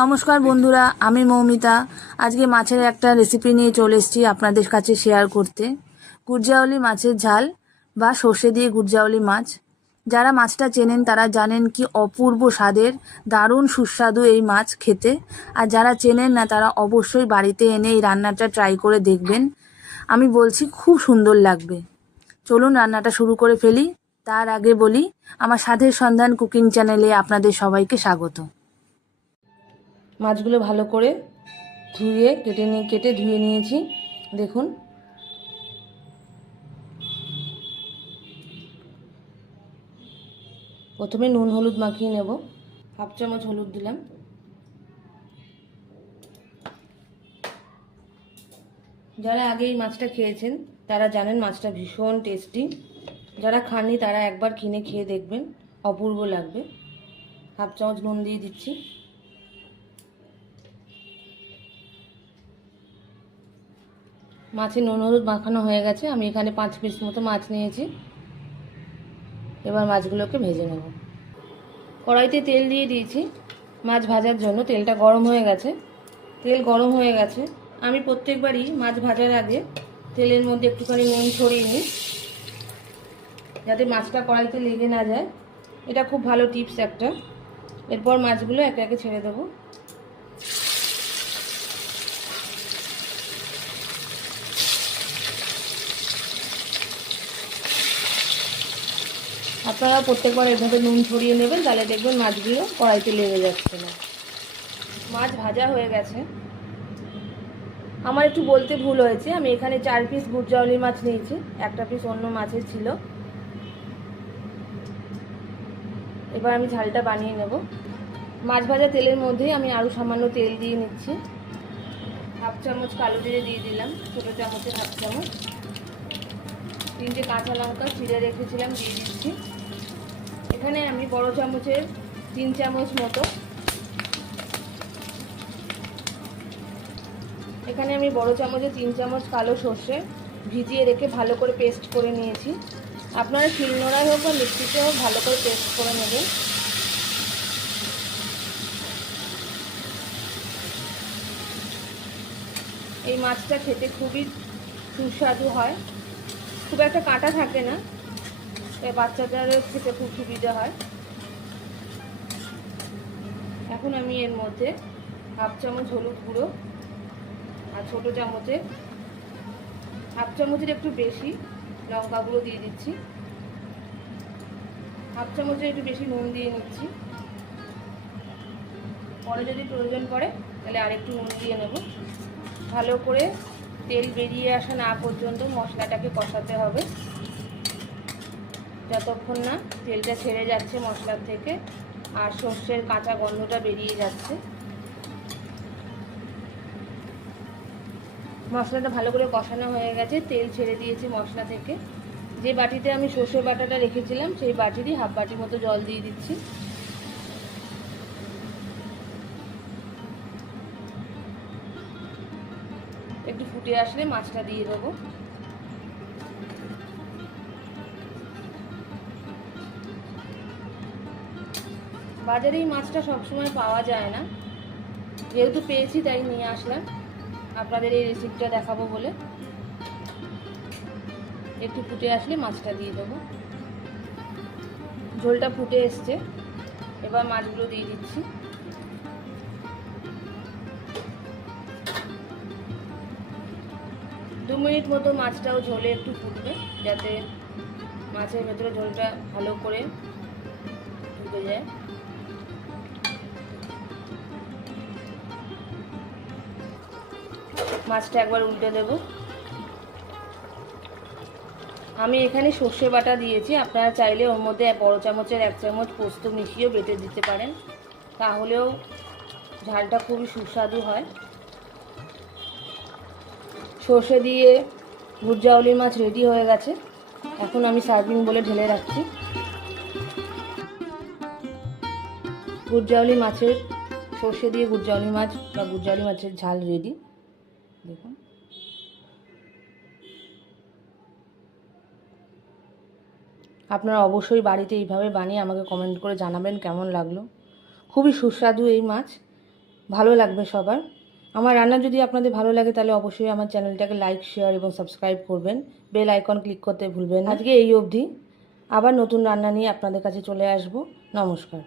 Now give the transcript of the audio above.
নমস্কার বন্ধুরা, আমি মৌমিতা। আজকে মাছের একটা রেসিপি নিয়ে চলে এসেছি আপনাদের কাছে শেয়ার করতে। গুরজাওলি মাছের ঝাল বা সর্ষে দিয়ে গুরজাওলি মাছ। যারা মাছটা চেনেন তারা জানেন কি অপূর্ব স্বাদের, দারুণ সুস্বাদু এই মাছ খেতে। আর যারা চেনেন না তারা অবশ্যই বাড়িতে এনে এই রান্নাটা ট্রাই করে দেখবেন। আমি বলছি খুব সুন্দর লাগবে। চলুন রান্নাটা শুরু করে ফেলি। তার আগে বলি, আমার স্বাদের সন্ধান কুকিং চ্যানেলে আপনাদের সবাইকে স্বাগত। মাছগুলো ভালো করে কেটে ধুয়ে নিয়েছি। দেখুন, প্রথমে নুন হলুদ মাখিয়ে নেব। হাফ চামচ হলুদ দিলাম। যারা আগে এই মাছটা খেয়েছেন তারা জানেন মাছটা ভীষণ টেস্টি। যারা খাননি তারা একবার কিনে খেয়ে দেখবেন, অপূর্ব লাগবে। হাফ চামচ নুন দিয়ে দিচ্ছি। মাছে নুন হলুদ মাখানো হয়ে গেছে। আমি এখানে 5 পিস মতো মাছ নিয়েছি। এবার মাছগুলোকে ভেজে নেব। কড়াইতে তেল দিয়ে দিয়েছি মাছ ভাজার জন্য। তেলটা গরম হয়ে গেছে। তেল গরম হয়ে গেছে। আমি প্রত্যেকবারই মাছ ভাজার আগে তেলের মধ্যে একটুখানি নুন ছড়িয়ে নিই, যাতে মাছটা কড়াইতে লেগে না যায়। এটা খুব ভালো টিপস একটা। এরপর মাছগুলো একে একে ছেড়ে দেবো। আপনারা প্রত্যেকবার এভাবে নুন ছড়িয়ে নেবেন, তাহলে দেখবেন মাছগুলো কড়াইতে লেগে যাচ্ছে না। মাছ ভাজা হয়ে গেছে। আমার একটু বলতে ভুল হয়েছে, আমি এখানে 4 পিস গুরজাওলি মাছ নিয়েছি, একটা পিস অন্য মাছের ছিল। এবার আমি ঝালটা বানিয়ে নেব। মাছ ভাজা তেলের মধ্যেই আমি আরও সামান্য তেল দিয়ে নিচ্ছি। হাফ চামচ কালো জিরে দিয়ে দিলাম, ছোটো চামচের হাফ চামচ। 3টে কাঁচা লঙ্কা চিড়ে রেখেছিলাম দিয়ে দিচ্ছি। এখানে আমি বড় চামচের 3 চামচ মতো কালো সর্ষে ভিজিয়ে রেখে ভালো করে পেস্ট করে নিয়েছি। আপনারা শিলনোড়ায় হোক বা মিক্সিতে হোক ভালো করে পেস্ট করে নেবেন। এই মাছটা খেতে খুবই সুস্বাদু হয়, খুব একটা কাঁটা থাকে না, তাই বাচ্চাদেরও খেতে খুব সুবিধা হয়। এখন আমি এর মধ্যে হাফ চামচ হলুদ গুঁড়ো আর ছোটো চামচের হাফ চামচের একটু বেশি লঙ্কা গুঁড়ো দিয়ে দিচ্ছি। হাফ চামচের একটু বেশি নুন দিয়ে নিচ্ছি। পরে যদি প্রয়োজন পড়ে তাহলে আরেকটু নুন দিয়ে নেব। ভালো করে তেল বেরিয়ে আসা না পর্যন্ত মশলাটাকে কষাতে হবে, যতক্ষণ না তেলটা ছেড়ে যাচ্ছে মশলার থেকে আর সর্ষের কাঁচা গন্ধটা বেরিয়ে যাচ্ছে। মশলাটা ভালো করে কষানো হয়ে গেছে, তেল ছেড়ে দিয়েছি মশলা থেকে। যে বাটিতে আমি সর্ষে বাটাটা রেখেছিলাম সেই বাটিরই হাফ বাটি মতো জল দিয়ে দিচ্ছি। একটু ফুটে আসলে মাছটা দিয়ে দেবো। বাজারে এই মাছটা সবসময় পাওয়া যায় না, যেহেতু পেয়েছি তাই নিয়ে আসলাম আপনাদের এই রেসিপিটা দেখাবো বলে। একটু ফুটে আসলে মাছটা দিয়ে দেবো। ঝোলটা ফুটে এসছে, এবার মাছগুলো দিয়ে দিচ্ছি। দু মিনিট মতো মাছটাও ঝোলে একটু ফুটবে, যাতে মাছের ভেতরে ঝোলটা ভালো করে ঢুকে যায়। মাছটা একবার উল্টে দেব। আমি এখানে সর্ষে বাটা দিয়েছি, আপনারা চাইলে ওর মধ্যে বড় চামচের 1 চামচ পোস্ত মিশিয়েও বেটে দিতে পারেন, তাহলেও ঝালটা খুবই সুস্বাদু হয়। সর্ষে দিয়ে গুরজাওলি মাছ রেডি হয়ে গেছে। এখন আমি সার্ভিং বলে ঢেলে রাখছি। গুরজাওলি মাছের সর্ষে দিয়ে গুরজাওলি মাছ বা গুরজাওলি মাছের ঝাল রেডি। দেখুন, আপনারা অবশ্যই বাড়িতে এইভাবে বানিয়ে আমাকে কমেন্ট করে জানাবেন কেমন লাগলো। খুবই সুস্বাদু এই মাছ। ভালো লাগবে সবার। আমার রান্না যদি আপনাদের ভালো লাগে তাহলে অবশ্যই আমার চ্যানেলটাকে লাইক, শেয়ার এবং সাবস্ক্রাইব করবেন। বেল আইকন ক্লিক করতে ভুলবেন না। আজকে এই অবধি, আবার নতুন রান্না নিয়ে আপনাদের কাছে চলে আসব। নমস্কার।